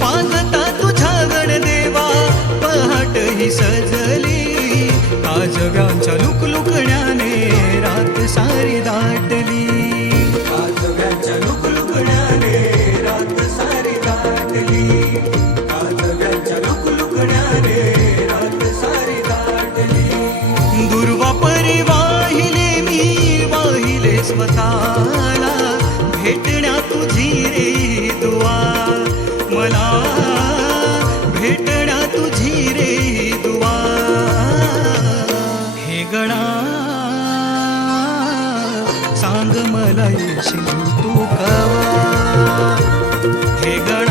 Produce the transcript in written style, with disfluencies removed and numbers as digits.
स्वागता तुझ्या गणदेवा पहाट ही सजली काजव्यांच्या लुकलुकण्याने रात सारी दाटली काजव्यांच्या लुकलुकण्याने रात सारी दाटली काजव्यांच्या लुकलुकण्याने रात सारी दाटली दुर्वापरी वाहिले स्वतःला भेटण्या तुझी रे दुआ मला भेटण्या तुझी रे दुआ हे गणा सांग मला येशील तू कवा हे गणा